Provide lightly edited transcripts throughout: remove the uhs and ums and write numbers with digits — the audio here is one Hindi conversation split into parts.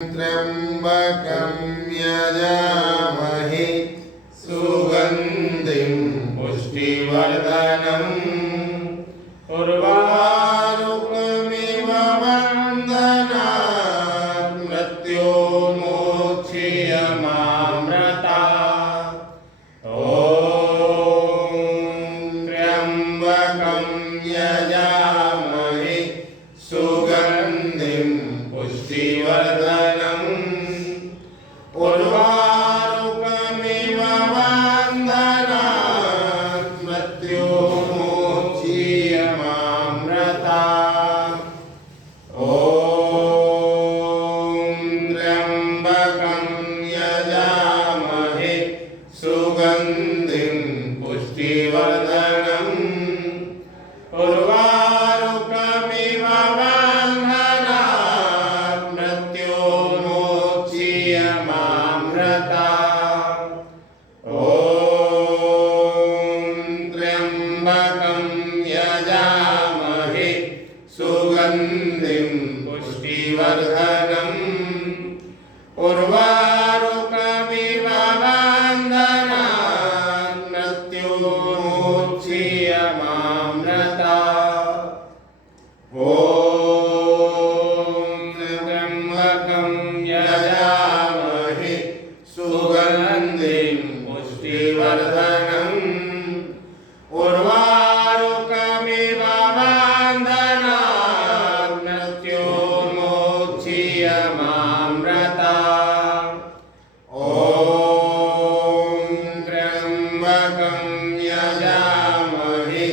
त्र्यंबकं यजामहे सुगंधिं पुष्टिवर्धनम् उर्वारुकमिव बन्धनात् मृत्योर्मोक्ष्यमामृतात्। ॐ त्र्यंबकं यजामहे सुगंधिं पुष्टिवर्धनम् उर्वारुकमिव बन्धनात् मृत्योर्मोक्ष्यमामृतात्। ॐ त्र्यंबकं यजामहे सुगंधिं पुष्टिवर्धनम् उर्वारुकमिव बन्धनात् मृत्योर्मोक्ष्यमामृतात्। ॐ त्र्यंबकं यजामहे सुगंधिं पुष्टिवर्धनम् उर्वारुकमिव बन्धनात् मृत्योर्मोक्ष्यमामृतात्। ॐ त्र्यंबकं यजामहे सुगंधिं पुष्टिवर्धनम् उर्वारुकमिव बन्धनात् मृत्योर्मोक्ष्यमामृतात्। ॐ त्र्यंबकं यजामहे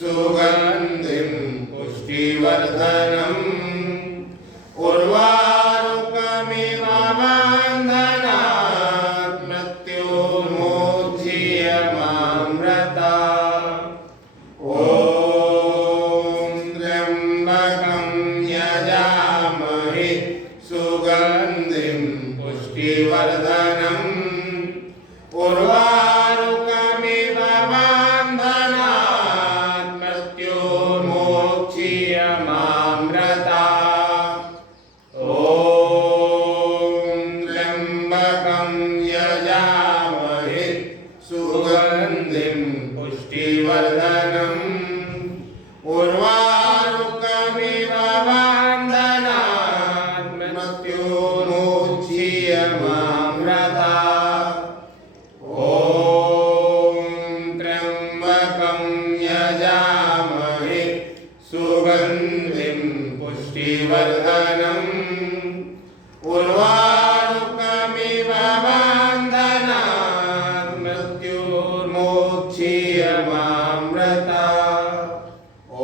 सुगंधिं पुष्टिवर्धनम् उर्वारुकमिव बन्धनात् मृत्योर्मोक्ष्यमामृतात्। ॐ त्र्यंबकं यजामहे सुगंधिं पुष्टिवर्धनम् उर्वारुकमिव बन्धनात् मृत्योर्मोक्ष्यमामृतात्। ॐ त्र्यंबकं यजामहे सुगंधिं पुष्टिवर्धनम् उर्वारुकमिव बन्धनात् मृत्योर्मोक्ष्यमामृतात्। ॐ त्र्यंबकं यजामहे सुगंधिं पुष्टिवर्धनम् उर्वारुकमिव बन्धनात् मृत्योर्मोक्ष्यमामृतात्। ॐ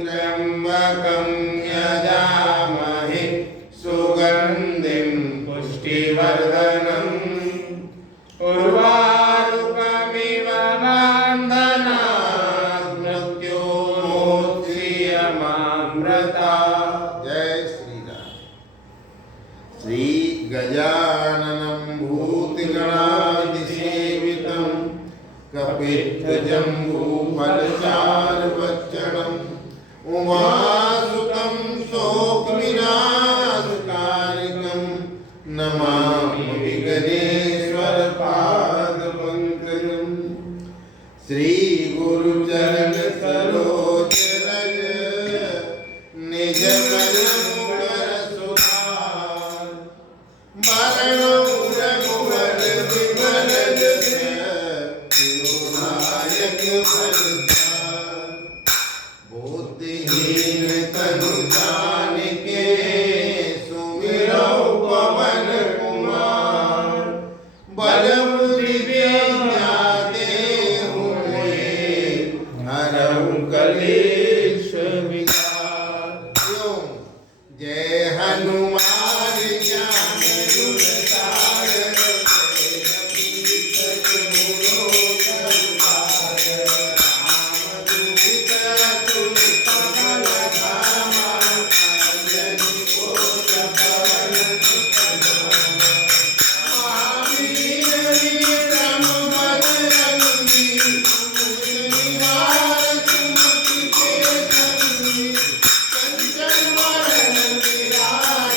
त्र्यंबकं यजामहे सुगंधिं पुष्टिवर्धनम् उर्वारुकमिव बन्धनात् मृत्योर्मोक्ष्यमामृतात्। जय श्री राम। श्री गजाननं भूतगणाधिसेवितं कपित्थजम्बूफलचारुभक्षणम् उमासुतं शोकविनाशकारिणं नमामि विघ्नेश्वरपादपङ्कजम्। श्री गुरुचरण सरोज रज निज मन मुकर सुधार मरणो रघुवर विमल जस नायक फलदार। बुद्धिहीन तनु जानिके सुमिरौ पवन कुमार बल बुद्धि विद्या देहु मोहि हरहु कलेश विकार। जय हनुमान ज्ञान गुण सागर जय कपीस तिहुरो संसार। रामदूत तुलित फल धामा अंजनी पुत्र पवन सुत नाम। महावीर विक्रम बजरंगी कुमति निवार सुमति के संगी कंचन वरण विराज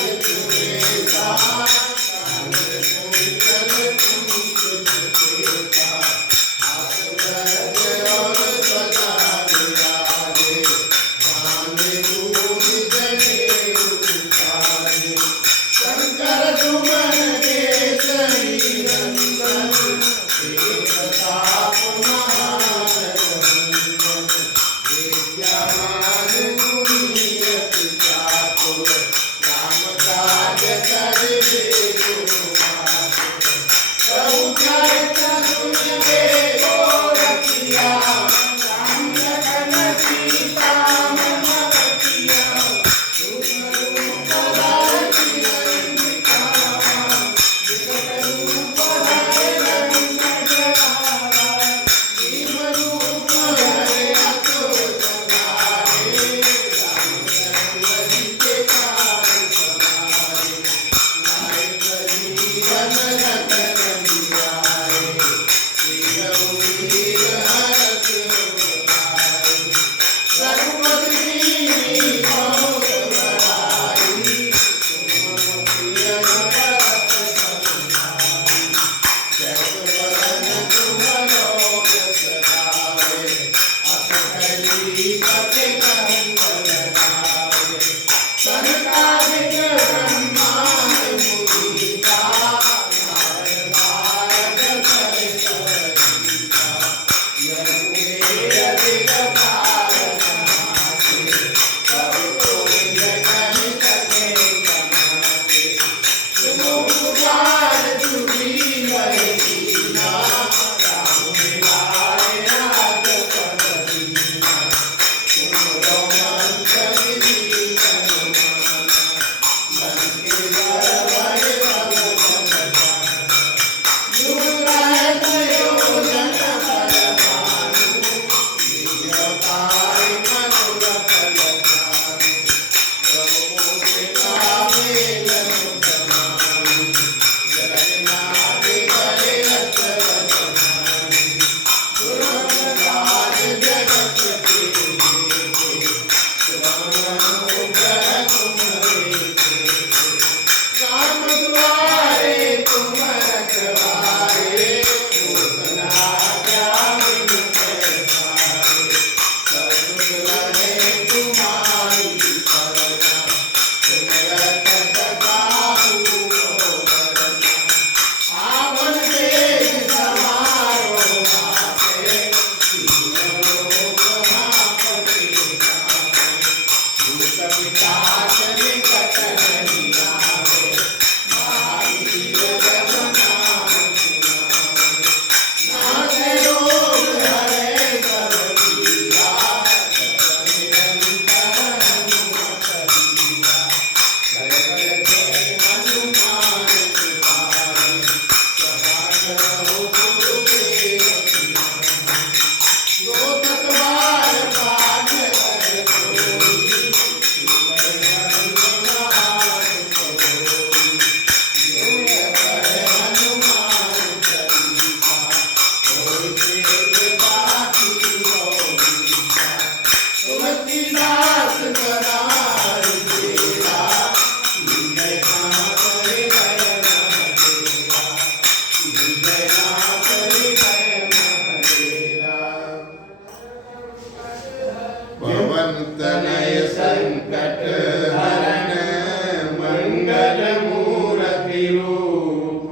मंगल मूर्ति रूप,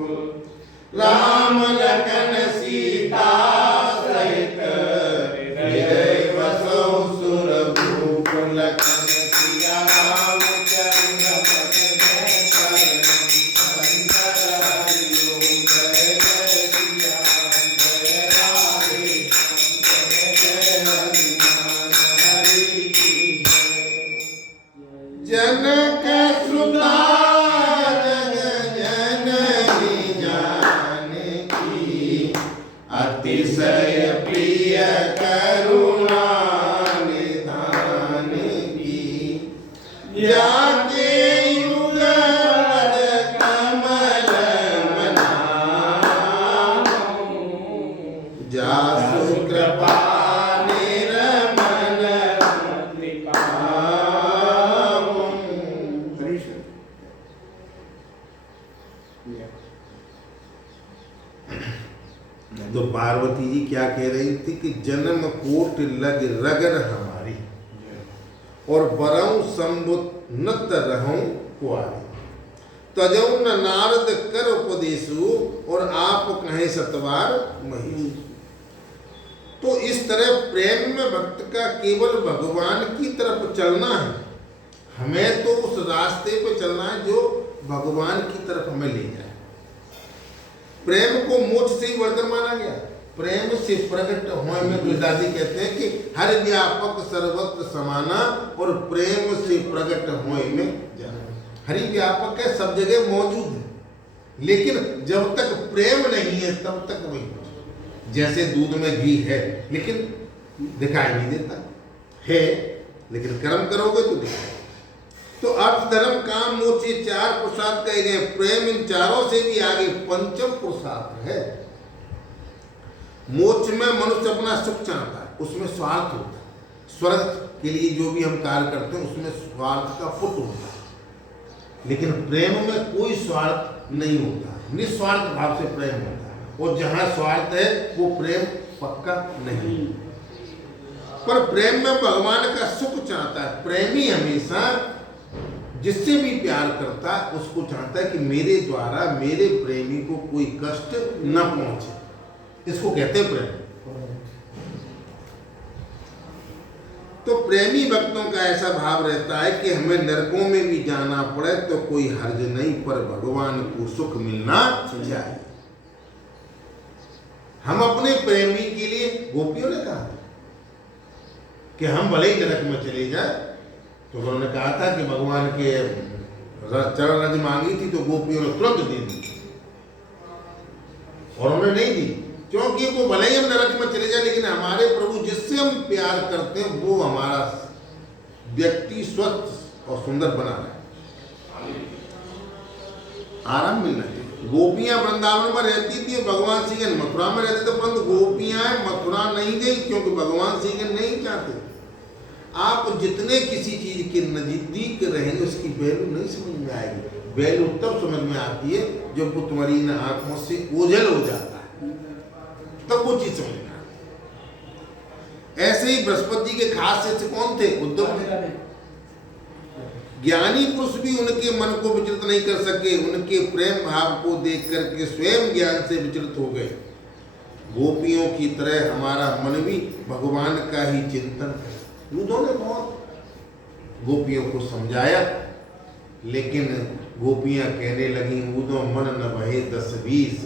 राम लखन सीता सहित हृदय बसो सुर भूप। लखन सिया राम चंद्र पथ जय शरणम, शंकर हरिओम जय जय सिया राम, जय राधे जय जय हनुमान हरि की जय। जनक सुता जग जननी जानकी, अतिशय प्रिय करुणा निधान की। जाके युगल कमल मनाऊं, जासु कृपा निर्मल पाऊं। तो पार्वती जी क्या कह रही थी कि जन्म कोट लग रगर हमारी, और बरऊं संबुत नत रहूं कुआरी। तजऊ न नारद कर उपदेशु, और आप कहें सतवार मही। तो इस तरह प्रेम में भक्त का केवल भगवान की तरफ चलना है। हमें तो उस रास्ते पे चलना है जो भगवान की तरफ हमें ले जाए। प्रेम को मोक्ष से ही बढ़कर माना गया। प्रेम से प्रकट होए में तुलसीदास जी कहते हैं कि हर व्यापक सर्वत्र समाना, और प्रेम से प्रकट होए में जाना। हरि व्यापक है, सब जगह मौजूद है, लेकिन जब तक प्रेम नहीं है तब तक वही। जैसे दूध में घी है लेकिन दिखाई नहीं देता है, लेकिन कर्म करोगे तो दिखाई। तो अर्थ धर्म काम मोक्ष ये चार पुरुषार्थ कहे गए। प्रेम इन चारों से भी आगे पंचम पुरुषार्थ है। मोक्ष में मनुष्य अपना सुख चाहता है, उसमें स्वार्थ होता है। स्वर्ग के लिए जो भी हम कार्य करते हैं उसमें स्वार्थ का पुट होता है, लेकिन प्रेम में कोई स्वार्थ नहीं होता, निस्वार्थ भाव से प्रेम होता है। और जहां स्वार्थ है वो प्रेम पक्का नहीं। पर प्रेम में भगवान का सुख चाहता है। प्रेमी हमेशा जिससे भी प्यार करता है उसको चाहता है कि मेरे द्वारा मेरे प्रेमी को कोई कष्ट न पहुंचे। इसको कहते हैं प्रेम। तो प्रेमी भक्तों का ऐसा भाव रहता है कि हमें नरकों में भी जाना पड़े तो कोई हर्ज नहीं, पर भगवान को सुख मिलना चाहिए। हम अपने प्रेमी के लिए, गोपियों ने कहा कि हम भले ही नरक में चले जाए, तो उन्होंने कहा था कि भगवान के चरण रज मांगी थी तो गोपियों ने तुरंत दे दी, और उन्होंने नहीं दी क्योंकि वो भले ही हम नरक में चले जाए, लेकिन हमारे प्रभु जिससे हम प्यार करते हैं वो हमारा व्यक्ति स्वस्थ और सुंदर बना रहे, आराम मिलना चाहिए। गोपियां वृंदावन में रहती थी, भगवान श्री कृष्ण मथुरा में रहते थे, परंतु गोपियां मथुरा नहीं गई क्योंकि भगवान श्री कृष्ण नहीं चाहते। आप जितने किसी चीज के नजदीक रहेंगे उसकी वैल्यू नहीं समझ में आएगी। वैल्यू तब समझ में आती है जब वो तुम्हारी इन आंखों से ओझल हो जाता है, तब वो चीज समझ में आती। ऐसे ही बृहस्पति जी के खास शिष्य कौन थे? उद्धव जी। ज्ञानी पुरुष भी उनके मन को विचलित नहीं कर सके, उनके प्रेम भाव को देख करके स्वयं ज्ञान से विचलित हो गए। गोपियों की तरह हमारा मन भी भगवान का ही चिंतन करे। उन्होंने बहुत गोपियों को समझाया, लेकिन गोपियां कहने लगी उदो मन न बहे 10-20,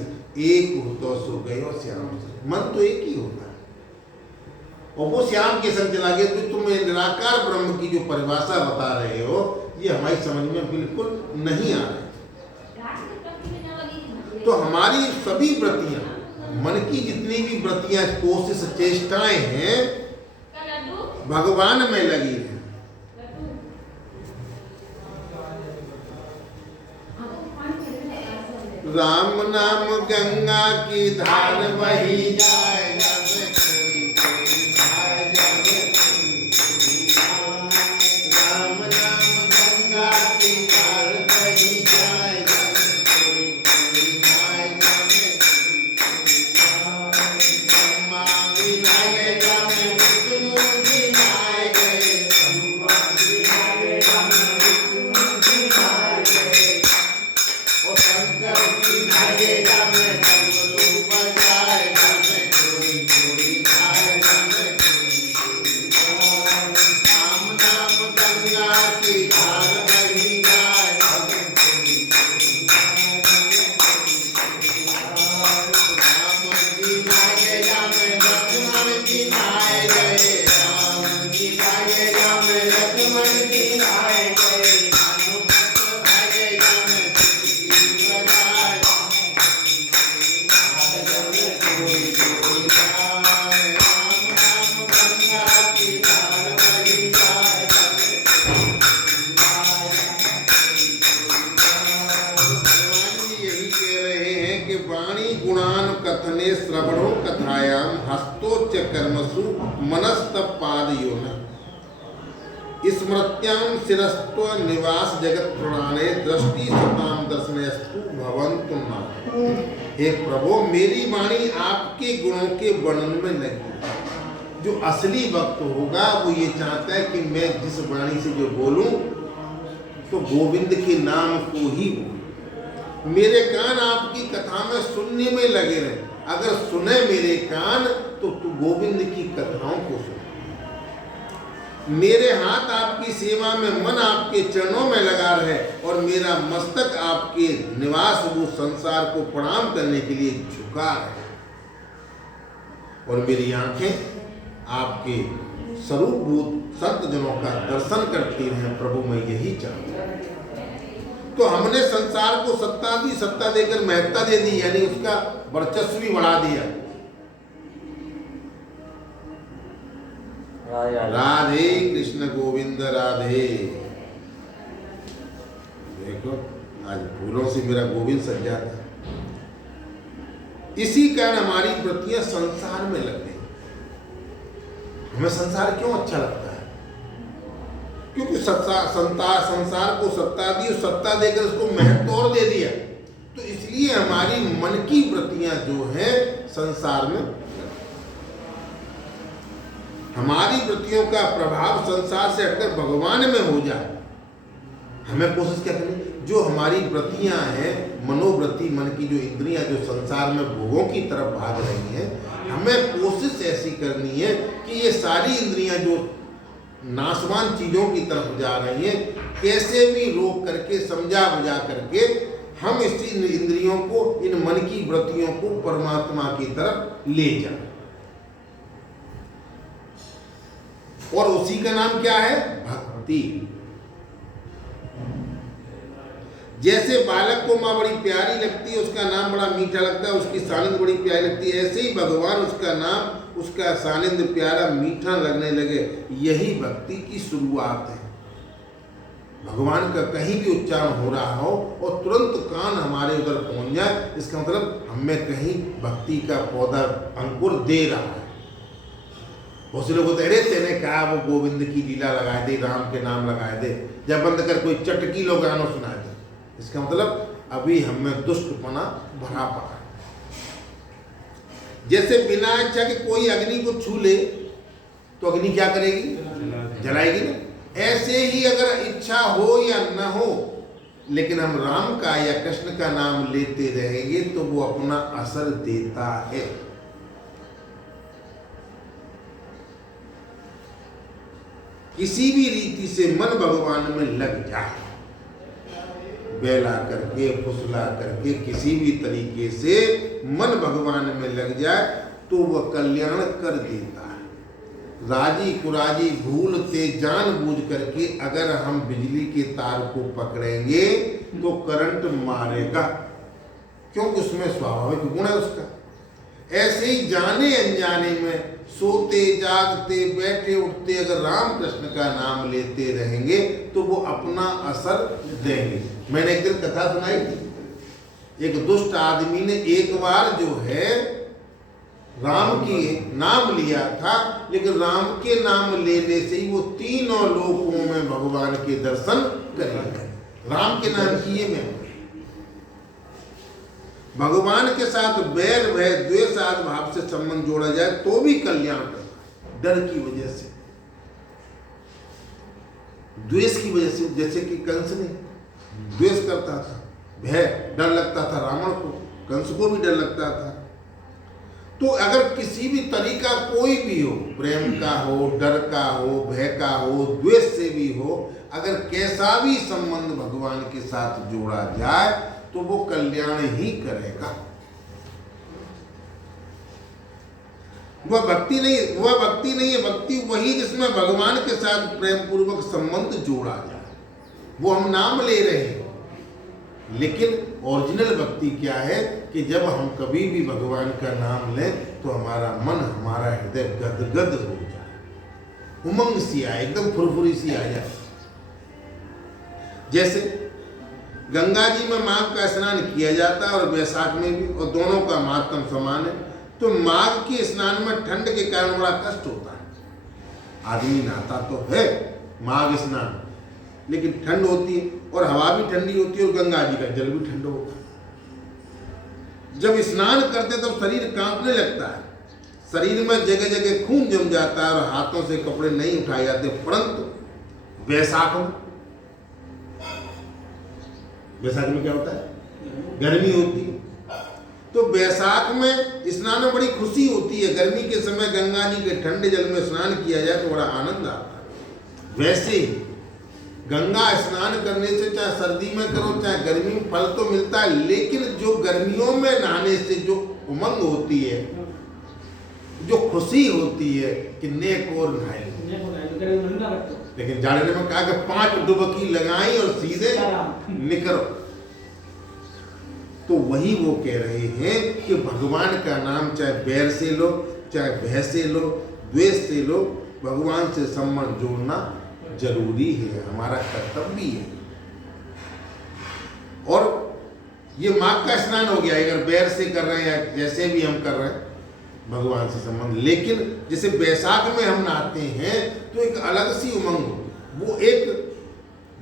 एक हो तो सो गयो श्याम। मन तो एक ही होता है, और वो श्याम के संग चला गया। तो तुम निराकार ब्रह्म की जो परिभाषा बता रहे हो ये हमारी समझ में बिल्कुल नहीं आ रही। तो हमारी सभी वृत्तियां, मन की जितनी भी वृत्तियां, कोशिश, चेष्टाएं हैं, भगवान में लगी है। राम नाम गंगा की धार बही जाए, राम नाम गंगा की धार बही जाए, ब्रह्मा विनाय गए, विष्णु विनाय गए, कायाम हस्तोच्च कर्मसु मनस्तपादयोन स्मृत्याम शिरस्त्व निवास जगत पुराणे दृष्टि सताम दर्शनस्तु भवन्तु न। हे प्रभु, मेरी वाणी आपके गुणों के वर्णन में लगी। जो असली भक्त होगा वो ये चाहता है कि मैं जिस वाणी से जो बोलूं तो गोविंद के नाम को ही बोलूं। मेरे कान आपकी कथा में सुनने में लगे रहे। अगर सुने मेरे कान तो तू गोविंद की कथाओं को सुन। मेरे हाथ आपकी सेवा में, मन आपके चरणों में लगा रहे और मेरा मस्तक आपके निवास वो संसार को प्रणाम करने के लिए झुका रहे और मेरी आंखें आपके स्वरूपभूत संत जनों का दर्शन करती रहे। प्रभु, मैं यही चाहता हूं। तो हमने संसार को सत्ता दी, सत्ता देकर महत्ता दे दी, यानी उसका वर्चस्व भी बढ़ा दिया। राधे कृष्ण गोविंद राधे। देखो आज फूलों से मेरा गोविंद सज जाता। इसी कारण हमारी वृत्तियां संसार में लग गई। हमें संसार क्यों अच्छा लगता है? क्योंकि संसार को सत्ता दी और सत्ता देकर उसको महत्व और दे दिया। तो इसलिए हमारी मन की वृत्तियां जो है संसार में, हमारी वृत्तियों का प्रभाव संसार से हटकर भगवान में हो जाए। हमें कोशिश क्या करनी? जो हमारी वृत्तियां हैं, मनोवृत्ति, मन की जो इंद्रियां जो संसार में भोगों की तरफ भाग रही हैं, हमें कोशिश ऐसी करनी है कि ये सारी इंद्रियां जो नाशवान चीजों की तरफ जा रही हैं, कैसे भी रोक करके, समझा बुझा करके हम इस इंद्रियों को, इन मन की वृत्तियों को परमात्मा की तरफ ले जाए। और उसी का नाम क्या है? भक्ति। जैसे बालक को माँ बड़ी प्यारी लगती है, उसका नाम बड़ा मीठा लगता है, उसकी सानिध्य बड़ी प्यारी लगती है, ऐसे ही भगवान, उसका नाम, उसका सानिध्य प्यारा मीठा लगने लगे। यही भक्ति की शुरुआत है। भगवान का कहीं भी उच्चारण हो रहा हो और तुरंत कान हमारे उधर पहुंच जाए, इसका मतलब हमें कहीं भक्ति का पौधा अंकुर दे रहा है। बहुत से लोग होते हैं, तेने कहा वो गोविंद की लीला लगाए दे, राम के नाम लगाए दे, जब बंद कर कोई चटकी लोग गाना सुनाए दे। इसका मतलब अभी हमें दुष्टपना भरा पड़ा है। जैसे बिना इच्छा के कोई अग्नि को छू ले तो अग्नि क्या करेगी? जलाएगी ना। ऐसे ही अगर इच्छा हो या न हो, लेकिन हम राम का या कृष्ण का नाम लेते रहेंगे तो वो अपना असर देता है। किसी भी रीति से मन भगवान में लग जाए, बहला करके, फुसला करके, किसी भी तरीके से मन भगवान में लग जाए तो वह कल्याण कर देता है। राजी कुराजी भूलते जानबूझ करके अगर हम बिजली के तार को पकड़ेंगे तो करंट मारेगा, क्योंकि उसमें स्वाभाविक गुण है उसका। ऐसे ही जाने अनजाने में, सोते जागते, बैठे उठते अगर राम कृष्ण का नाम लेते रहेंगे तो वो अपना असर देंगे। मैंने एक दिन कथा सुनाई थी। एक दुष्ट आदमी ने एक बार जो है राम की नाम लिया था, लेकिन राम के नाम लेने से ही वो तीनों लोकों में भगवान के दर्शन करेंगे। राम के नाम किए में भगवान के साथ बैर भय द्वेष आदि भाव से संबंध जोड़ा जाए तो भी कल्याण करता। डर की वजह से, द्वेष की वजह से, जैसे कि कंस ने द्वेष करता था, भय, डर लगता था रावण को, कंस को भी डर लगता था। तो अगर किसी भी तरीका कोई भी हो, प्रेम का हो, डर का हो, भय का हो, द्वेष से भी हो, अगर कैसा भी संबंध भगवान के साथ जोड़ा जाए तो वो कल्याण ही करेगा। वह भक्ति नहीं है। भक्ति वही जिसमें भगवान के साथ प्रेम पूर्वक संबंध जोड़ा जाए। वो हम नाम ले रहे हैं, लेकिन ओरिजिनल भक्ति क्या है कि जब हम कभी भी भगवान का नाम लें तो हमारा मन, हमारा हृदय गदगद हो जाए, उमंग सी आए, एकदम फुरफुरी सी आ जाए। जैसे गंगा जी में माघ का स्नान किया जाता है और वैशाख में भी, और दोनों का महात्म समान है। तो माघ के स्नान में ठंड के कारण बड़ा कष्ट होता है। आदमी नहाता तो है माघ स्नान, लेकिन ठंड होती है और हवा भी ठंडी होती है और गंगा जी का जल भी ठंडा होता है। जब स्नान करते तब शरीर कांपने लगता है, शरीर में जगह जगह खून जम जाता है और हाथों से कपड़े नहीं उठाए जाते। परंतु वैशाख में क्या होता है? गर्मी होती है। तो वैशाख में स्नान में बड़ी खुशी होती है। गर्मी के समय गंगा जी के ठंडे जल में स्नान किया जाए तो बड़ा आनंद आता है। वैसे ही गंगा स्नान करने से चाहे सर्दी में करो चाहे गर्मी में फल तो मिलता है, लेकिन जो गर्मियों में नहाने से जो उमंग होती है, जो खुशी होती है कि नेक और नहाए, लेकिन जाने में कहा कि 5 डुबकी लगाई और सीधे निकलो। तो वही वो कह रहे हैं कि भगवान का नाम चाहे बैर से लो चाहे भय से लो द्वेष से लो, भगवान से संबंध जोड़ना जरूरी है, हमारा कर्तव्य है। और ये माघ का स्नान हो गया, अगर बैर से कर रहे हैं जैसे भी हम कर रहे हैं भगवान से संबंध। लेकिन जैसे बैसाख में हम नहाते हैं तो एक अलग सी उमंग होती है। वो एक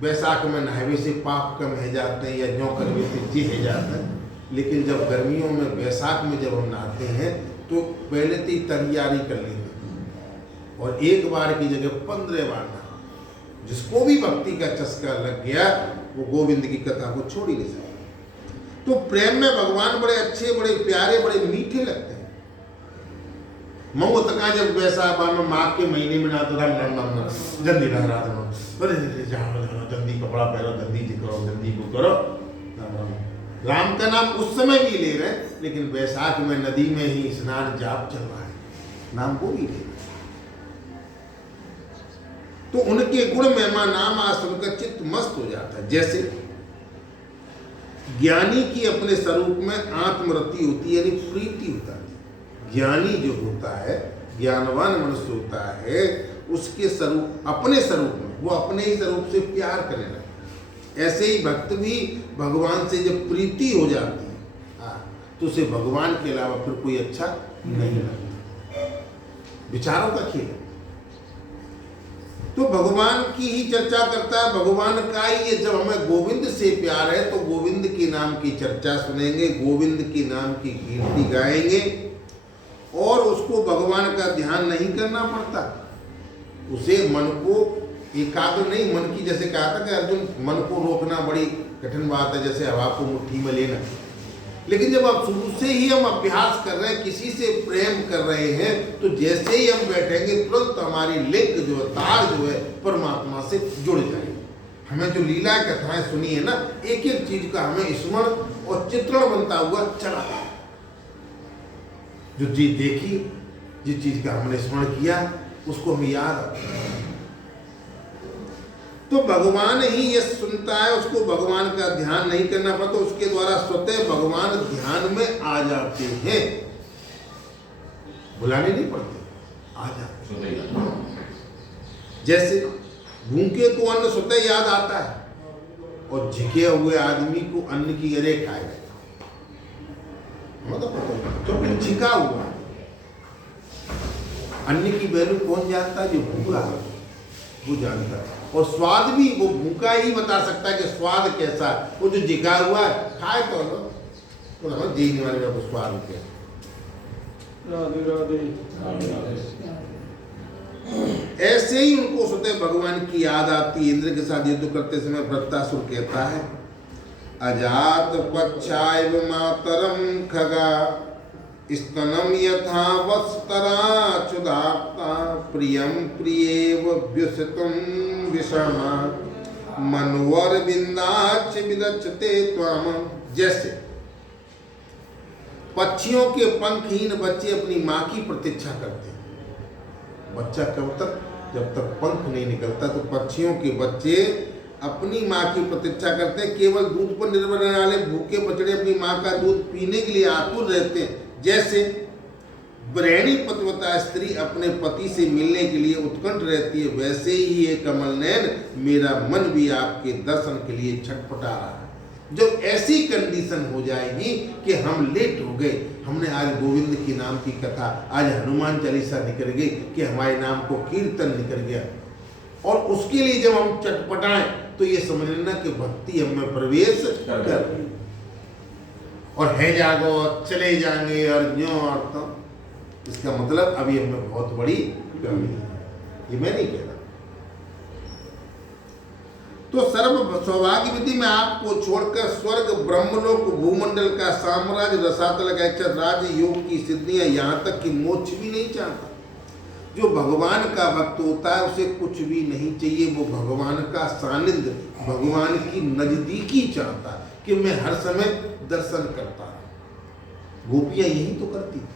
बैसाख में नहावे से पाप कम हो जाते हैं या ज्यों करने से जी हो जाता है। लेकिन जब गर्मियों में बैसाख में जब हम नहाते हैं तो पहले तो तैयारी कर लेते हैं और एक बार की जगह 15 बार नहा। जिसको भी भक्ति का चस्का लग गया वो गोविंद की कथा को छोड़ ही नहीं सकता। तो प्रेम में भगवान बड़े अच्छे, बड़े प्यारे, बड़े मीठे लगते हैं। मऊ तक जब वैसा में माघ के महीने में ना तो राम राम राम राम जल्दी रह रहा था, अरे जल्दी कपड़ा पहनो, जल्दी करो, जल्दी को करो, राम राम। राम का नाम उस समय भी ले रहे हैं, लेकिन वैशाख में नदी में ही स्नान जाप चल रहा है, नाम को भी ले रहे। तो उनके गुण महिमा नाम आज सुनकर चित्त मस्त हो जाता है। जैसे ज्ञानी की अपने स्वरूप में आत्मरति होती है, यानी प्रीति होता है। ज्ञानी जो होता है, ज्ञानवान मनुष्य होता है, उसके स्वरूप अपने स्वरूप में वो अपने ही स्वरूप से प्यार करने लगता है। ऐसे ही भक्त भी भगवान से जब प्रीति हो जाती है तो उसे भगवान के अलावा फिर कोई अच्छा नहीं लगता। विचारों का खेल है। तो भगवान की ही चर्चा करता है, भगवान का ही ये। जब हमें गोविंद से प्यार है तो गोविंद के नाम की चर्चा सुनेंगे, गोविंद के नाम की कीर्ति गाएंगे और उसको भगवान का ध्यान नहीं करना पड़ता। उसे मन को एकाग्र नहीं, मन की जैसे कहा था कि अर्जुन मन को रोकना बड़ी कठिन बात है, जैसे हवा को मुट्ठी में लेना। लेकिन जब आप शुरू से ही हम अभ्यास कर रहे हैं, किसी से प्रेम कर रहे हैं, तो जैसे ही हम बैठेंगे तुरंत हमारी लिंक जो है, तार जो है परमात्मा से जुड़ जाएगी। हमें जो लीला कथाएं सुनी है ना, एक एक चीज का हमें स्मरण और चित्रण बनता हुआ चला गया। जो चीज देखी, जिस चीज का हमने स्मरण किया, उसको हमें याद आता है। तो भगवान ही ये सुनता है, उसको भगवान का ध्यान नहीं करना पड़ता, उसके द्वारा स्वतः भगवान ध्यान में आ जाते हैं। बुलाने नहीं पड़ते, आ जाते हैं। जैसे भूखे को अन्न स्वतः याद आता है और झिके हुए आदमी को अन्न की अरे खाए, मतलब तो झिका हुआ अन्न की वैल्यू कौन जानता है? जो भूखा है वो जानता है। और स्वाद भी वो भूखा ही बता सकता है कि स्वाद कैसा है। वो जो झिका हुआ है खाए तो समझ जीने वाले का स्वाद क्या। ऐसे ही उनको स्वतः भगवान की याद आती। इंद्र के साथ युद्ध करते समय वृत्तासुर कहता है, अजात पक्षायव मातरम खगा स्तनम यथा वत्सतरा चुदाप्ता प्रियम प्रियेव व्युसितुम विषमा मनोवर बिंदाच विदचते त्वम। जैसे पक्षियों के पंखहीन बच्चे अपनी माँ की प्रतीक्षा करते हैं। बच्चा कब तक? जब तक पंख नहीं निकलता। तो पक्षियों के बच्चे अपनी माँ की प्रतीक्षा करते हैं। केवल दूध पर निर्भर रहने वाले भूखे बछड़े अपनी माँ का दूध पीने के लिए आतुर रहते हैं। जैसे ब्रह्मणी पतिव्रता स्त्री अपने पति से मिलने के लिए उत्कंठ रहती है, वैसे ही ये कमल नयन मेरा मन भी आपके दर्शन के लिए छटपटा रहा है। जब ऐसी कंडीशन हो जाएगी कि हम लेट हो गए, हमने आज गोविंद के नाम की कथा, आज हनुमान चालीसा निकल गई कि हमारे नाम को कीर्तन निकल गया, और उसके लिए जब हम चटपटाएं तो ये समझ लेना कि भक्ति हमें प्रवेश कर रही, और है जागो चले जाएंगे और यूं और तब, इसका मतलब अभी हमें बहुत बड़ी कमी है। ये मैं नहीं कह रहा। तो सर्व सौभाग्य विधि में आपको छोड़कर स्वर्ग, ब्रह्मलोक, भूमंडल का साम्राज्य, रसातल का इच्छा, राज योग की सिद्धियां, यहाँ तक कि मोक्ष भी नहीं चाहता। जो भगवान का भक्त होता है उसे कुछ भी नहीं चाहिए, वो भगवान का सानिध्य, भगवान की नजदीकी चाहता है कि मैं हर समय दर्शन करता हूं। गोपियां यही तो करती थी।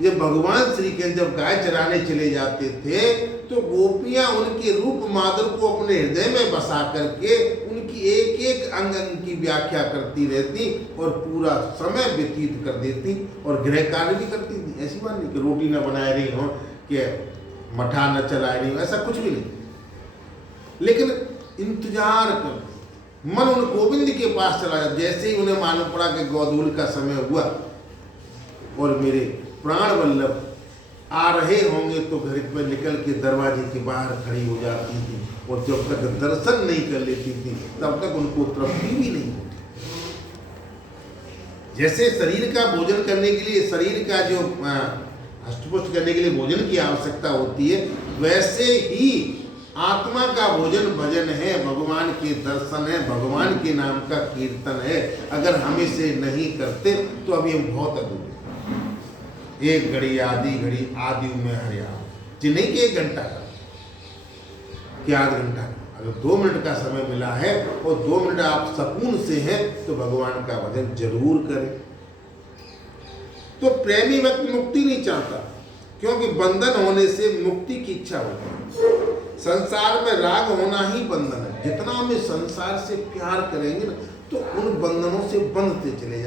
जब भगवान श्री कृष्ण जब गाय चराने चले जाते थे तो गोपियां उनके रूप माधुर को अपने हृदय में बसा करके उनकी एक एक अंग अंग की व्याख्या करती रहती और पूरा समय व्यतीत कर देती, और गृह कार्य भी करती थी। ऐसी बात नहीं कि रोटी न बनाए रही हो, कि मठा न चलाए रही हो, ऐसा कुछ भी नहीं, लेकिन इंतजार कर मन उन गोविंद के पास चला गया। जैसे ही उन्हें मालूम पड़ा कि गोधूल का समय हुआ और मेरे प्राण वल्लभ आ रहे होंगे, तो घर पर निकल के दरवाजे के बाहर खड़ी हो जाती थी, और जब तक दर्शन नहीं कर लेती थी तब तक उनको तृप्ति भी नहीं होती। जैसे शरीर का भोजन करने के लिए, शरीर का जो हष्टपुष्ट करने के लिए भोजन की आवश्यकता होती है, वैसे ही आत्मा का भोजन भजन है, भगवान के दर्शन है, भगवान के नाम का कीर्तन है। अगर हम इसे नहीं करते तो अभी हम बहुत अधूरे। एक घड़ी आधी घड़ी आदि में हरिया नहीं कि 1 घंटा का कि आध घंटा, अगर 2 मिनट का समय मिला है और 2 मिनट आप सुकून से हैं तो भगवान का भजन जरूर करें। तो प्रेमी व्यक्ति मुक्ति नहीं चाहता, क्योंकि बंधन होने से मुक्ति की इच्छा होती है। संसार में राग होना ही बंधन है। जितना हम इस संसार से प्यार करेंगे ना, तो उन बंधनों से बनते चले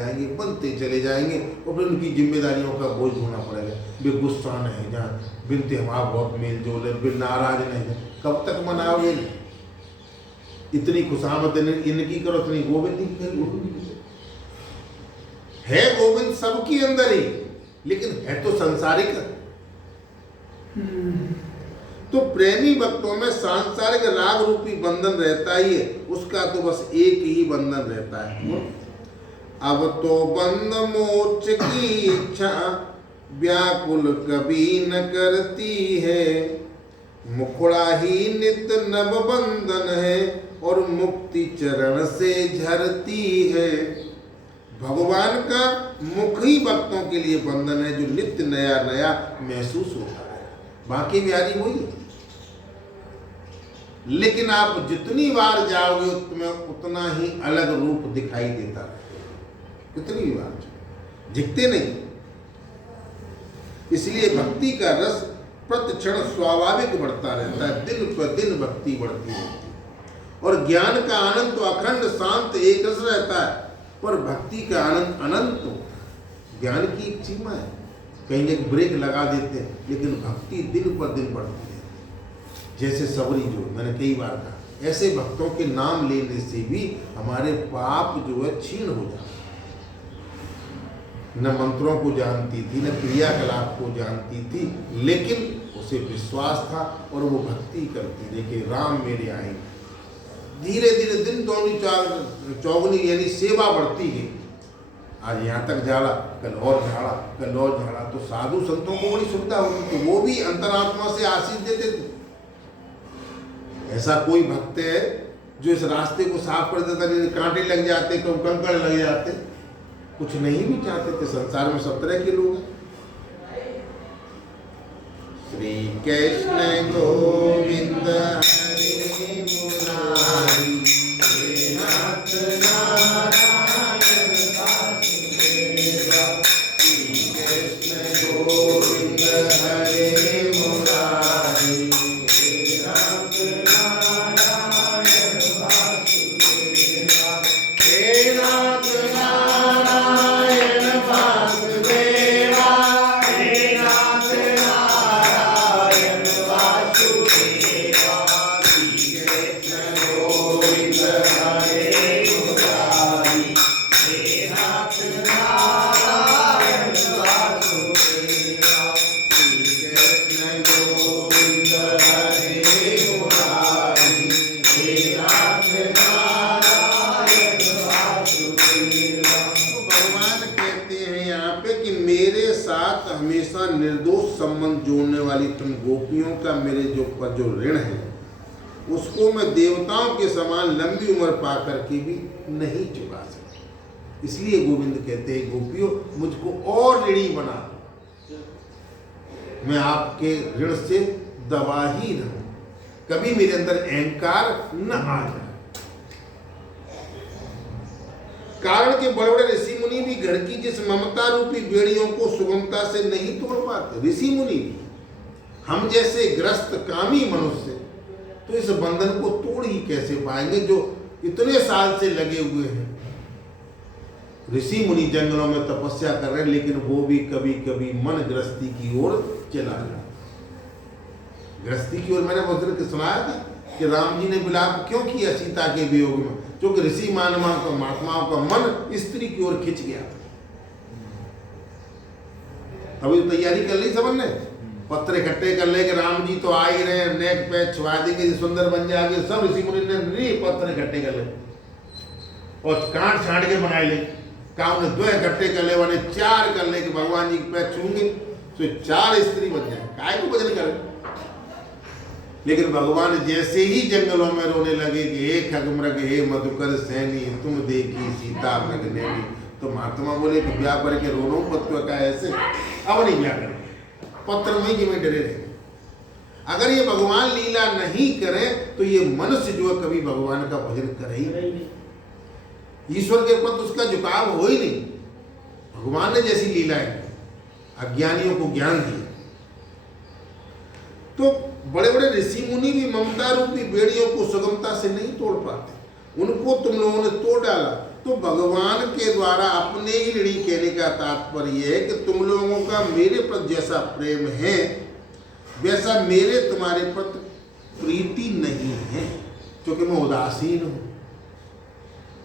जाएंगे, और फिर उनकी जिम्मेदारियों का बोझ होना पड़ेगा। वे गुस्सा नहीं जाए, बिनते हमारा बहुत मेल जोल है, बिन नाराज नहीं है, कब तक मनाओगे? इतनी खुशामद इनकी करो, इतनी गोविंद की करो। है गोविंद सबके अंदर ही, लेकिन है तो सांसारिक। तो प्रेमी भक्तों में सांसारिक राग रूपी बंधन रहता ही है, उसका तो बस एक ही बंधन रहता है। अब तो बंध मोक्ष की इच्छा व्याकुल कभी न करती है, मुखड़ा ही नित नव बंधन है और मुक्ति चरण से झरती है। भगवान का मुख ही भक्तों के लिए बंधन है, जो नित्य नया नया महसूस होता है। बाकी बिहारी वही है, लेकिन आप जितनी बार जाओगे तुम्हें उतना ही अलग रूप दिखाई देता है। कितनी भी बार जाओ, दिखते नहीं। इसलिए भक्ति का रस प्रतिक्षण स्वाभाविक बढ़ता रहता है, दिन पर दिन भक्ति बढ़ती रहती है। और ज्ञान का आनंद तो अखंड शांत एक रस रहता है, पर भक्ति का आनंद अनंत होता है। ज्ञान की एक सीमा है, कहीं एक ब्रेक लगा देते हैं, लेकिन भक्ति दिन पर दिन बढ़ती है। जैसे सबरी जो मैंने कई बार कहा, ऐसे भक्तों के नाम लेने से भी हमारे पाप जो है क्षीण हो जाते। न मंत्रों को जानती थी, न क्रियाकलाप को जानती थी, लेकिन उसे विश्वास था और वो भक्ति करती। देखिए राम मेरे आए, धीरे धीरे दिन दोगुनी चौगुनी यानी सेवा बढ़ती गई। आज यहाँ तक झाड़ा, कल और झाड़ा, कल और झाड़ा। तो साधु संतों को बड़ी सुविधा होती, तो वो भी अंतरात्मा से आशीष देते थे। ऐसा कोई भक्त है जो इस रास्ते को साफ कर देता, नहीं कांटे लग जाते, कभी कंकड़ लग जाते, कुछ नहीं भी चाहते थे। संसार में सब तरह के लोग हैं। श्री कृष्ण गोविंद हरि मुरारी, हे नाथ नारायण वासुदेवा। श्री कृष्ण गोविंद हरि मुरारी, हे नाथ नारायण वासुदेवा। हे नाथ नारायण वासुदेवा, हे नाथ नारायण वासुदेवा। साथ हमेशा निर्दोष संबंध जोड़ने वाली तुम गोपियों का मेरे जो ऋण है उसको मैं देवताओं के समान लंबी उम्र पा करके भी नहीं चुका सकता। इसलिए गोविंद कहते हैं गोपियों मुझको और ऋणी बना दो, मैं आपके ऋण से दबा ही रहूं, कभी मेरे अंदर अहंकार न आ जाए। कारण के बड़े बड़े ऋषि मुनि भी घर की जिस ममता रूपी बेड़ियों को सुगमता से नहीं तोड़ पाते। ऋषि मुनि हम जैसे ग्रस्त कामी मनुष्य तो इस बंधन को तोड़ ही कैसे पाएंगे जो इतने साल से लगे हुए हैं। ऋषि मुनि जंगलों में तपस्या कर रहे हैं लेकिन वो भी कभी कभी मन गृहस्थी की ओर चला जाता। गृहस्थी की ओर मैंने बहुत सुनाया था कि राम जी ने विलाप क्यों किया सीता के वियोग में, क्योंकि ऋषि महात्माओं का मन स्त्री की ओर खिंच गया। अभी तो तैयारी कर ली सबने, पत्र इकट्ठे कर ले कि राम जी तो आ ही रहे, नेक पे छुआ देंगे, सुंदर बन जाएंगे। सब ऋषि मुनि ने पत्र इकट्ठे कर ले और काट छाट के बनाए ले, काम ने 2 इकट्ठे कर ले, बने 4 कर ले कि भगवान जी के पैर छूंगे तो 4 स्त्री बन जाए, काय को भजन करे। लेकिन भगवान जैसे ही जंगलों में रोने लगे कि हे खगमृग हे मधुकर सैनी तुम देखी सीता मृग नैनी, तो महात्मा बोले कि ब्याह करके रोनो पत्र का ऐसे, अब नहीं ब्याह करें, पत्र में कि मैं डरे रहे। अगर ये भगवान लीला नहीं करें तो ये मनुष्य जो है कभी भगवान का भजन करे ही नहीं, ईश्वर के प्रति उसका झुकाव हो ही नहीं। भगवान ने जैसी लीलाएं अज्ञानियों को ज्ञान दिया, तो बड़े बड़े ऋषि मुनि भी ममता रूपी बेड़ियों को सुगमता से नहीं तोड़ पाते, उनको तुम लोगों ने तोड़ डाला। तो भगवान के द्वारा अपने ही ऋणी कहने का तात्पर्य है कि तुम लोगों का मेरे प्रति जैसा प्रेम है वैसा मेरे तुम्हारे प्रति प्रीति नहीं है, क्योंकि मैं उदासीन हूं।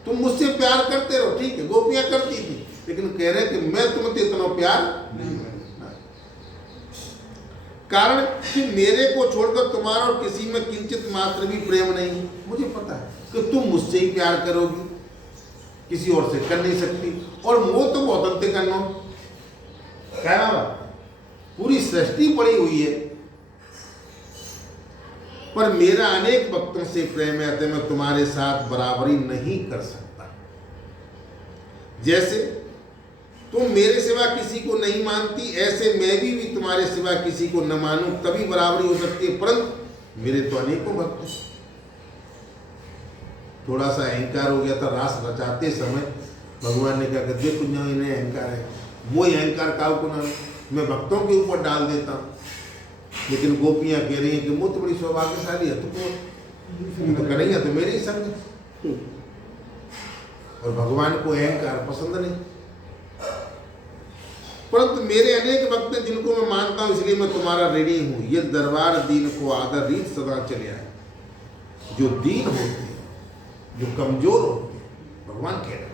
तुम मुझसे प्यार करते रहो, ठीक है, गोपियां करती थी, लेकिन कह रहे कि मैं तुमसे इतना प्यार नहीं करता। कारण कि मेरे को छोड़कर तुम्हारा और किसी में किंचित मात्र भी प्रेम नहीं है। मुझे पता है कि तुम मुझसे ही प्यार करोगी, किसी और से कर नहीं सकती, और वो तो बहुत अंत्य करना क्या बाबा, पूरी सृष्टि पड़ी हुई है, पर मेरा अनेक भक्तों से प्रेम है, मैं तुम्हारे साथ बराबरी नहीं कर सकता। जैसे तुम मेरे सिवा किसी को नहीं मानती, ऐसे मैं भी तुम्हारे सिवा किसी को न मानूं, तभी बराबरी हो सकती है। परंतु मेरे तो अनेकों भक्त हैं। थोड़ा सा अहंकार हो गया था रास रचाते समय, भगवान ने कहा कि देखो इन्हें अहंकार है, वो अहंकार काव को ना मैं भक्तों के ऊपर डाल देता हूँ। लेकिन गोपियां कह रही हैं कि वो तो बड़ी सौभाग्यशाली है, तो करेंगे तो मेरे ही संग, और भगवान को अहंकार पसंद नहीं। परंतु मेरे अनेक भक्त हैं जिनको मैं मानता हूं, इसलिए मैं तुम्हारा ऋणी हूं। ये दरबार दीन को आदर रीत सदा चले आए। जो दीन होते हैं, जो कमजोर होते हैं, भगवान कह रहे हैं,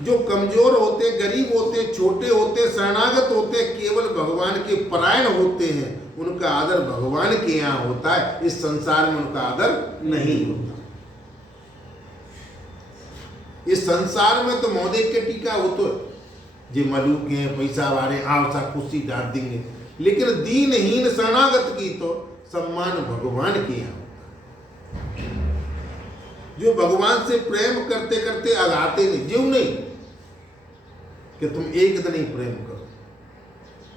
जो कमजोर होते, गरीब होते, छोटे होते, शरणागत होते, केवल भगवान के परायण होते हैं, उनका आदर भगवान के यहाँ होता है। इस संसार में उनका आदर नहीं होता। इस संसार में तो मौदे के टीका हो तो जे मलूक हैं, पैसा वाले आवसा कुर्सी डाल देंगे, लेकिन दीनहीन शरणागत की तो सम्मान भगवान के यहाँ होता है। जो भगवान से प्रेम करते करते अगाते नहीं, जीव नहीं कि तुम एक दिन ही प्रेम करो।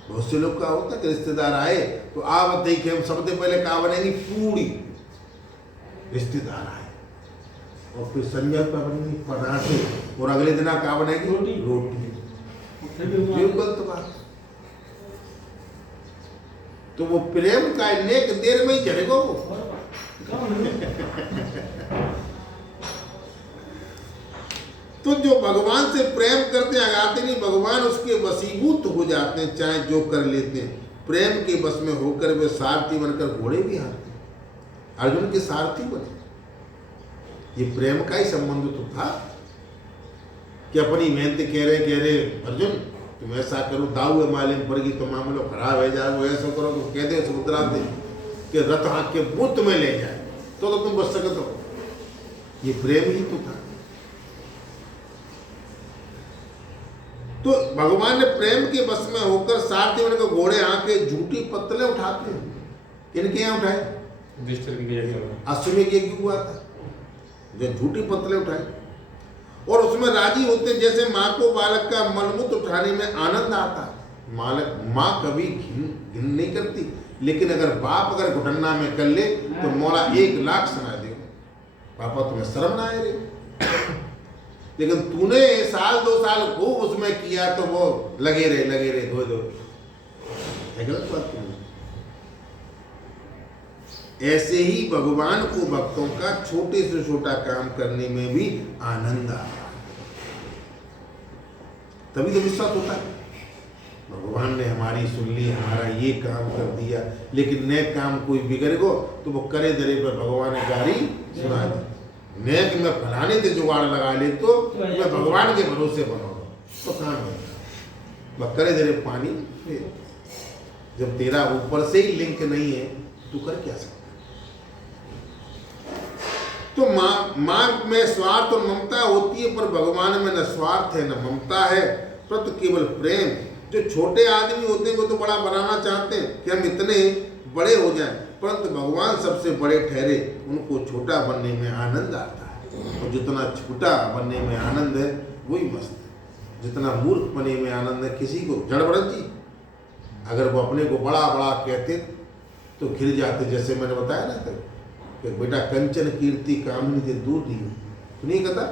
बहुत से लोग का होता है कि रिश्तेदार आए तो आवत ही कि हम सबसे पहले कहा बनेगी पूरी, रिश्तेदार आए और फिर संजय का बनेगी पराठे, और अगले दिन कहा बनेगी रोटी। ये गलत बात। तो वो प्रेम का नेक देर में ही झड़ेगा वो। तो जो भगवान से प्रेम करते हैं अगाते नहीं, भगवान उसके वशीभूत हो जाते हैं, चाहे जो कर लेते हैं। प्रेम के बस में होकर वे सारथी बनकर घोड़े भी हारते, अर्जुन के सारथी बने। ये प्रेम का ही संबंध तो था कि अपनी मेहनत कह रहे अर्जुन तुम ऐसा करो, दाऊ है मालिक वर्गी तो मामलो खराब है जाए, वो ऐसा करो तो कह दे समुद्रा दे कि रथ हाथ के बुत में ले जाए तो तुम बच सकते हो। ये प्रेम ही तो था। तो भगवान ने प्रेम के बस में होकर सारथी बन के घोड़े आके झूठी पत्तलें उठाते हैं। इनके यहाँ उठाए अश्वमेध यज्ञ हुआ था, जो झूठी पत्तलें उठाई और उसमें राजी होते, जैसे माँ को बालक का मलमूत्र उठाने में आनंद आता। माँ कभी घिन नहीं करती, लेकिन अगर बाप अगर घुटन्ना में कर ले तो मौला 1,00,000 सुना दे, पापा तुम्हें शर्म ना आए रे। लेकिन तूने 1-2 साल खूब उसमें किया तो वो लगे रहे धो गलत बात नहीं। ऐसे ही भगवान को भक्तों का छोटे से छोटा काम करने में भी आनंद आता है, तभी तो विश्वास होता है भगवान ने हमारी सुन ली, हमारा ये काम कर दिया। लेकिन नेक काम कोई बिगड़ गो तो वो करे दरे पर भगवान ने गारी सुना दी। नेक में फलाने से जुगाड़ लगा ले तो मैं भगवान के भरोसे बनाऊंगा तो काम है, वह करे दरे पानी। जब तेरा ऊपर से ही लिंक नहीं है तू कर क्या सकता। तो माँ में स्वार्थ और ममता होती है, पर भगवान में न स्वार्थ है न ममता है, परंतु केवल प्रेम। जो छोटे आदमी होते हैं वो तो बड़ा बनाना चाहते हैं कि हम इतने बड़े हो जाएं, परंतु भगवान सबसे बड़े ठहरे, उनको छोटा बनने में आनंद आता है। और जितना छोटा बनने में आनंद है वही मस्त है। जितना मूर्ख बनने में आनंद है, किसी को जड़भरत जी अगर वो अपने को बड़ा बड़ा कहते तो घिर जाते। जैसे मैंने बताया ना कि बेटा कंचन कीर्ति कामनी से दूर रही। सुनिए कथा,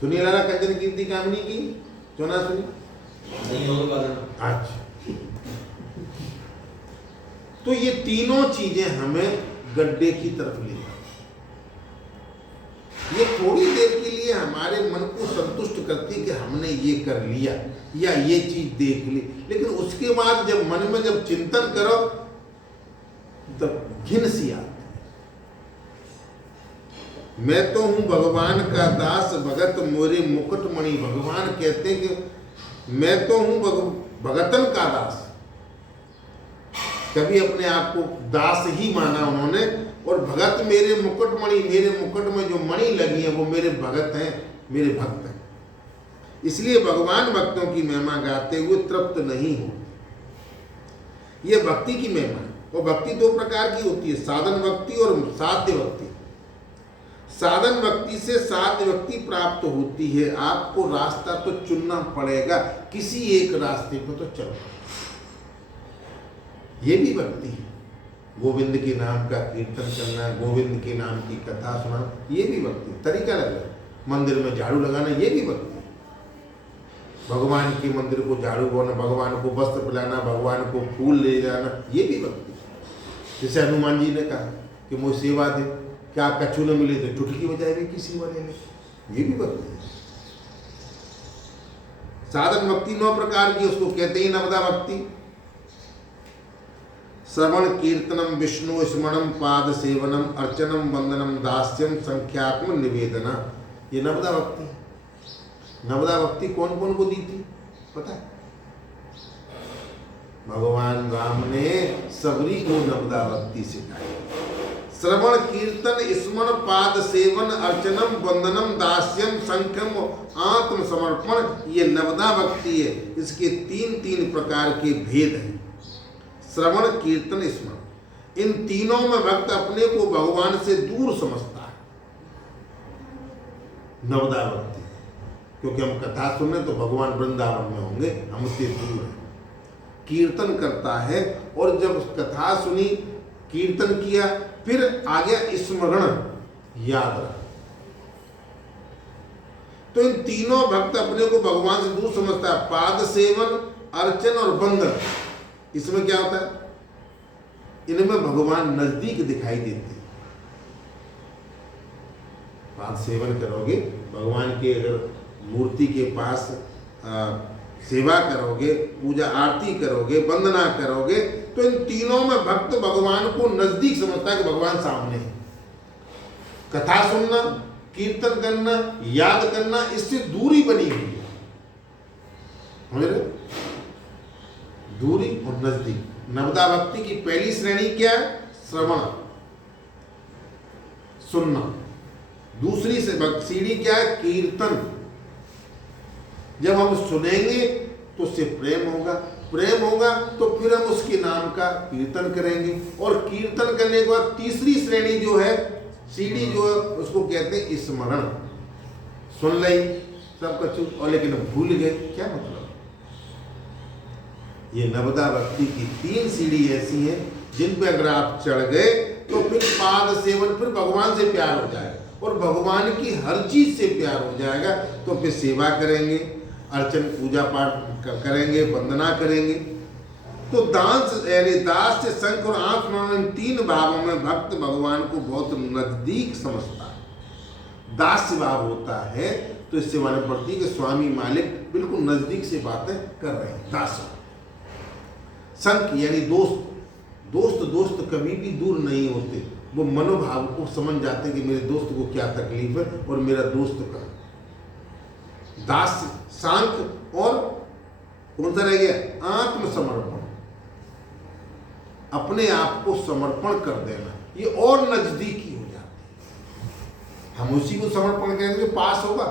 सुनिए लाला कंचन कीर्ति कामनी की, जो ना सुनी अच्छा। तो ये तीनों चीजें हमें गड्ढे की तरफ ले जाती। ये थोड़ी देर के लिए हमारे मन को संतुष्ट करती कि हमने ये कर लिया या ये चीज देख ली, लेकिन उसके बाद जब मन में जब चिंतन करो तब घिन सी आती। मैं तो हूं भगवान का दास भगत मोरे मुकुटमणि। भगवान कहते हैं कि मैं तो हूं भगतन का दास। कभी अपने आप को दास ही माना उन्होंने, और भगत मेरे मुकुटमणि, मेरे मुकुट में जो मणि लगी है वो मेरे भगत हैं, मेरे भक्त हैं। इसलिए भगवान भक्तों की महिमा गाते हुए तृप्त नहीं हो। ये भक्ति की महिमा है। और भक्ति 2 प्रकार की होती है, साधन भक्ति और साध्य भक्ति। साधन भक्ति से साध्य भक्ति प्राप्त होती है। आपको रास्ता तो चुनना पड़ेगा, किसी एक रास्ते पर तो चलो। ये भी भक्ति है। गोविंद के नाम का कीर्तन करना, गोविंद के नाम की कथा सुनाना, ये भी भक्ति। तरीका लगना, मंदिर में झाड़ू लगाना, ये भी भक्ति। भगवान के मंदिर को झाड़ू बोना, भगवान को वस्त्र पिलाना, भगवान को फूल ले जाना, ये भी भक्ति। जैसे हनुमान जी ने कहा कि मुझे सेवा दे, क्या कछु न मिले तो चुटकी बजाए भी किसी वाले ने, ये भी भक्ति है। साधन भक्ति 9 प्रकार की, उसको कहते ही नवदा भक्ति। श्रवण कीर्तनम विष्णु स्मरणम पाद सेवनम अर्चनम वंदनम दास्यम संख्यात्म निवेदना, ये नवदा भक्ति। नवदा भक्ति कौन कौन को दी थी पता है? भगवान राम ने सबरी को नवदा भक्ति सिखाई। श्रवण कीर्तन स्मरण पाद सेवन अर्चनम वंदनम दास्यम संख्यम आत्म समर्पण, ये नवदा भक्ति है। इसके 3 प्रकार के भेद हैं। श्रवण कीर्तन स्मरण, इन तीनों में भक्त अपने को भगवान से दूर समझता है। नवदा भक्ति, क्योंकि हम कथा सुन रहे तो भगवान वृंदावन में होंगे, हम उससे दूर हैं। कीर्तन करता है, और जब कथा सुनी, कीर्तन किया, फिर आ गया स्मरण, याद रख। तो इन तीनों भक्त अपने को भगवान से दूर समझता है। पाद सेवन, अर्चन और वंदन, इसमें क्या होता है? इनमें भगवान नजदीक दिखाई देते हैं। पाद सेवन करोगे, भगवान के अगर मूर्ति के पास सेवा करोगे, पूजा आरती करोगे, वंदना करोगे, तो इन तीनों में भक्त भगवान को नजदीक समझता है कि भगवान सामने है। कथा सुनना, कीर्तन करना, याद करना, इससे दूरी बनी हुई है। समझ रहे? दूरी और नजदीक। नवदा भक्ति की पहली श्रेणी क्या है? श्रवण, सुनना। दूसरी से सीढ़ी क्या है? कीर्तन। जब हम सुनेंगे तो उससे प्रेम होगा, प्रेम होगा तो फिर हम उसके नाम का कीर्तन करेंगे, और कीर्तन करने के बाद तीसरी श्रेणी जो है, सीढ़ी जो है, उसको कहते हैं स्मरण। सुन ली सब कुछ और लेकिन भूल गए, क्या मतलब? ये नवदा भक्ति की 3 सीढ़ी ऐसी हैं जिन पे अगर आप चढ़ गए तो फिर पाद सेवन, फिर भगवान से प्यार हो जाएगा, और भगवान की हर चीज से प्यार हो जाएगा। तो फिर सेवा करेंगे, अर्चन पूजा पाठ करेंगे, वंदना करेंगे। तो दास से संख और आंख सुनाना, इन 3 भावों में भक्त भगवान को बहुत नजदीक समझता है। दास्य भाव होता है तो इससे मालूम पड़ती है कि स्वामी मालिक बिल्कुल नजदीक से बातें कर रहे हैं। दास संख यानी दोस्त, दोस्त कभी भी दूर नहीं होते, वो मनोभाव को समझ जाते कि मेरे दोस्त को क्या तकलीफ है और मेरा दोस्त का। दास सांख और कौन सा रह गया? आत्मसमर्पण, अपने आप को समर्पण कर देना, ये और नजदीकी हो जाती है। हम उसी को समर्पण करेंगे जो पास होगा।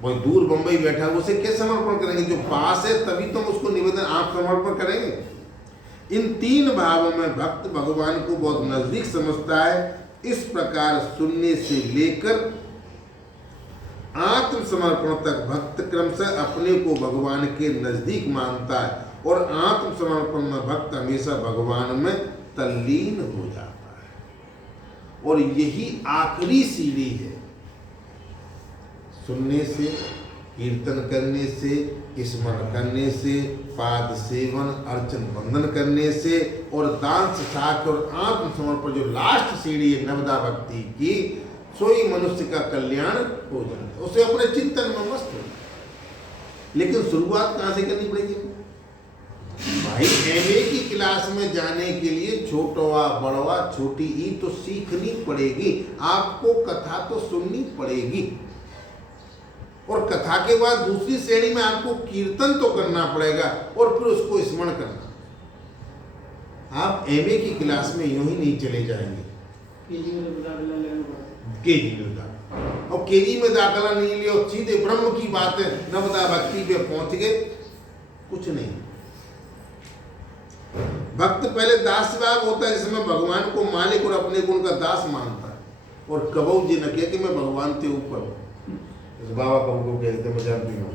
वो दूर बंबई बैठा है उसे कैसे समर्पण करेंगे? जो पास है तभी तो हम उसको निवेदन आप समर्पण करेंगे। इन 3 भावों में भक्त भगवान को बहुत नजदीक समझता है। इस प्रकार सुनने से लेकर आत्मसमर्पण तक भक्त क्रमशः अपने को भगवान के नजदीक मानता है, और आत्मसमर्पण में भक्त हमेशा भगवान में तल्लीन हो जाता है। और यही आखिरी सीढ़ी है। सुनने से, कीर्तन करने से, स्मरण करने से, पाद सेवन, अर्चन वंदन करने से, और दान साख और आत्मसमर्पण जो लास्ट सीढ़ी है नवदा भक्ति की, सोई मनुष्य का कल्याण हो जाता है। उसे अपने चिंतन में मस्त हो। लेकिन शुरुआत कहाँ से करनी पड़ेगी भाई? एमए की क्लास में जाने के लिए छोटवा बड़वा छोटी ई तो सीखनी पड़ेगी। आपको कथा तो सुननी पड़ेगी, और कथा के बाद दूसरी श्रेणी में आपको कीर्तन तो करना पड़ेगा, और फिर उसको स्मरण करना। आप एमए की क्लास में यूं ही नहीं चले जाएंगे। केजी में दाखिला, और केजी में दाखिला नहीं लिया और सीधे ब्रह्म की बात है नवदा भक्ति पे पहुंच गए, कुछ नहीं। भक्त पहले दास भाव होता है जिसमें भगवान को मालिक और अपने गुण का दास मानता है, और कबहू जी न कहे कि मैं भगवान के ऊपर हूं। बाबा कबू को कहते मैं जानती हूँ।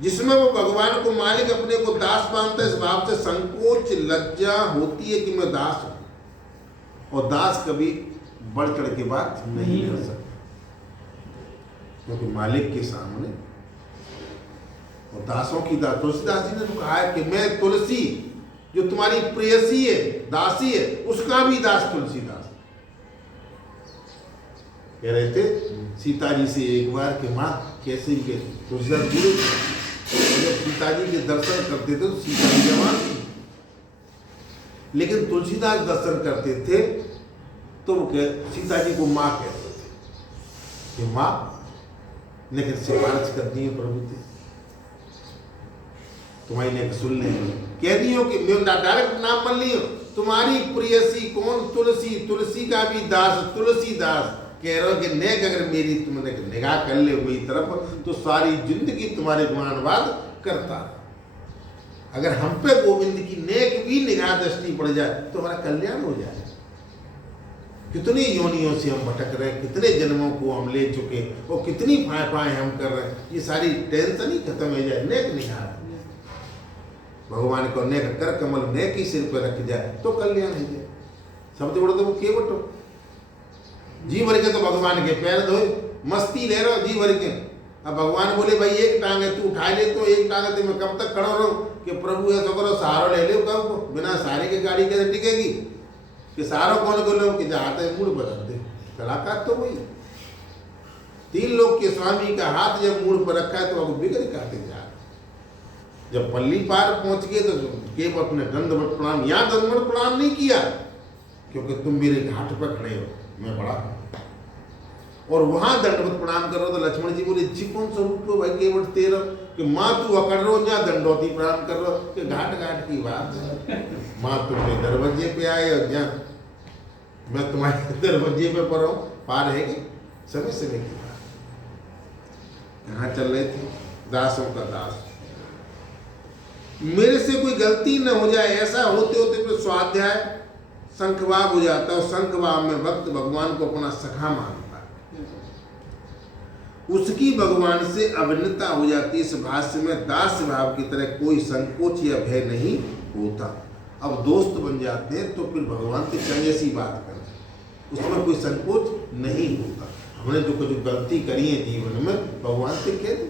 जिसमें वो भगवान को मालिक अपने को दास मानता है, इस भाव से संकोच लज्जा होती है कि मैं दास हूं, और दास कभी बढ़ चढ़ के बात नहीं कर सकता, क्योंकि मालिक के सामने। और दासों की दास, तुलसीदास जी ने तो कहा है कि मैं तुलसी जो तुम्हारी प्रेयसी है, दासी है, उसका भी दास तुलसीदास। कह रहे थे सीता जी से एक बार कि माँ कैसे के तुलसीदास पूरे, जब सीता जी के दर्शन करते थे तो सीता जी जवान थी, लेकिन तुलसीदास दर्शन करते थे तो वो सीता जी को माँ कहते थे कि माँ, लेकिन सिफारिश कर दी है प्रभु थे तुम्हारी ने सुन लेंगे, कह दियो कि मैं डायरेक्ट नाम मन लियो, तुम्हारी प्रियसी कौन? तुलसी, तुलसी का भी दास तुलसीदास। कह रहे हो कि नेक अगर मेरी तुमने निगाह कर ले मेरी तरफ तो सारी जिंदगी तुम्हारे गुणानुवाद करता। अगर हम पे गोविंद की नेक भी निगाह दृष्टि पड़ जाए तो हमारा कल्याण हो जाए। कितनी योनियों से हम भटक रहे हैं, कितने जन्मों को हम ले चुके, और कितनी फाएं हम कर रहे हैं, ये सारी टेंशन ही खत्म हो जाए। नेक निगाह भगवान को नेक कर कमल नेक ही सिर पर रख जाए तो कल्याण हो जाए। सबसे बड़ा तो वो केवट हो जी भर के, तो भगवान के पैर धोए मस्ती ले रहे हो जी भर के। अब भगवान बोले भाई एक टांग है तू उठा ले, तो एक टांग है मैं कब तक खड़ा रहूं? कि प्रभु ऐसा करो सहारा ले लो, कब बिना सहारे की गाड़ी कैसे टिकेगी? कि सहारा कौन को लो कि जाते हैं मूड बदल दे। कलाकार तो वही 3 लोग के स्वामी का हाथ जब मूड पर रखा है तो वो बिगड़ खाते जा। जब पल्ली पार पहुंच गए तो केवल अपने दंडवत प्रणाम, यहाँ दंडवत प्रणाम नहीं किया क्योंकि तुम मेरे घाट पर खड़े हो, मैं बड़ा। और वहां दंडवत प्रणाम कर रहा तो लक्ष्मण जी बोले जी कौन सा रूप हो भाई केवट तेरा, कि माँ तू अकड़ रहो जहाँ दंडोती प्रणाम कर रहो, कि घाट घाट की बात है। माँ तुम्हारे दरवाजे पे आए और जहाँ मैं तुम्हारे दरवाजे पे पर हूँ, पार है कि समय समय की बात। कहाँ चल रहे थे? दासों का दास। मेरे से कोई गलती न हो जाए, ऐसा होते होते फिर स्वाध्याय शंखभाव हो जाता है, और शंखभाव में भक्त भगवान को अपना सखा मानता है, उसकी भगवान से अभिन्नता हो जाती है। इस भाष्य में दास भाव की तरह कोई संकोच या भय नहीं होता। अब दोस्त बन जाते हैं तो फिर भगवान से चंगे सी बात करें, उसमें कोई संकोच नहीं होता। हमने जो कुछ गलती करी है जीवन में, भगवान से कह दो,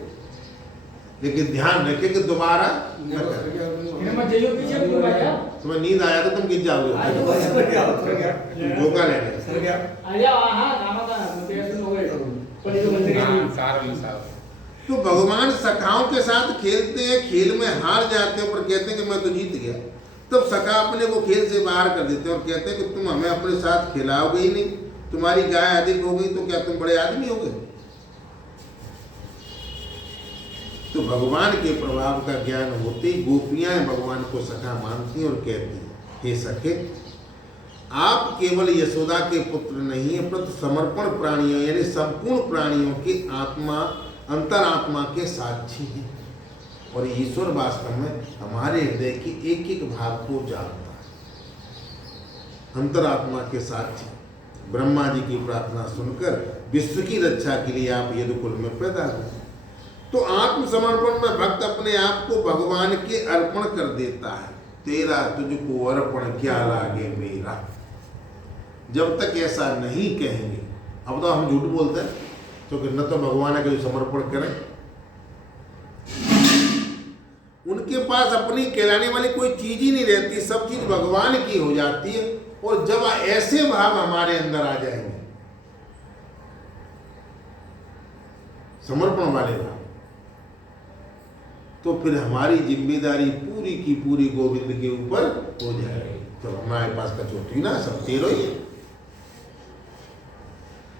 लेकिन ध्यान रखें कि दोबारा न करें। तुम्हें नींद आया तो तुम गिर जाओगे, धोखा लेने। तो भगवान सखाओं के साथ खेलते हैं, खेल में हार जाते हैं, पर कहते हैं कि मैं तो जीत गया। तब सखा अपने को खेल से बाहर कर देते हैं और कहते हैं कि तुम हमें अपने साथ खिलाओगे ही नहीं, तुम्हारी गाय अधिक हो गई तो क्या तुम बड़े आदमी हो गए? तो भगवान के प्रभाव का ज्ञान होते ही गोपियां भगवान को सखा मानती और कहती हैं, हे सखे, आप केवल यशोदा के पुत्र नहीं है, प्रति समर्पण प्राणियों यानी संपूर्ण प्राणियों की आत्मा, अंतरात्मा के साक्षी हैं, और ईश्वर वास्तव में हमारे हृदय की एक एक भाव को जानता है। अंतरात्मा के साक्षी ब्रह्मा जी की प्रार्थना सुनकर विश्व की रक्षा के लिए आप यदुकुल में पैदा हुए। तो आत्मसमर्पण में भक्त अपने आप को भगवान के अर्पण कर देता है। तेरा तुझको अर्पण क्या लागे मेरा। जब तक ऐसा नहीं कहेंगे, अब तो हम झूठ बोलते हैं, क्योंकि न तो भगवान का जो समर्पण करें, उनके पास अपनी कहलाने वाली कोई चीज ही नहीं रहती, सब चीज भगवान की हो जाती है। और जब ऐसे भाव हमारे अंदर आ जाएंगे, समर्पण वाले भाव, तो फिर हमारी जिम्मेदारी पूरी की पूरी गोविंद के ऊपर हो जाएगी। तो हमारे पास कचौती ना, सब तेरो ही है।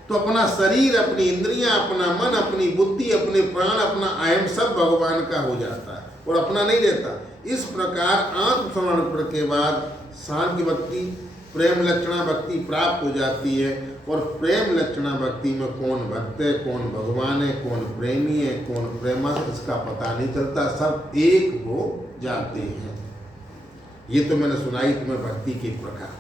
तो अपना शरीर, अपनी इंद्रियां, अपना मन, अपनी बुद्धि, अपने प्राण, अपना अहम सब भगवान का हो जाता है और अपना नहीं रहता। इस प्रकार आत्मसमर्पण के बाद सांख्य भक्ति, प्रेम लक्षणा भक्ति प्राप्त हो जाती है। और प्रेम लक्षणा भक्ति में कौन भक्त है, कौन भगवान है, कौन प्रेमी है, कौन प्रेमा, इसका पता नहीं चलता, सब एक हो जाते हैं। ये तो मैंने सुनाई तुम्हें भक्ति के प्रकार।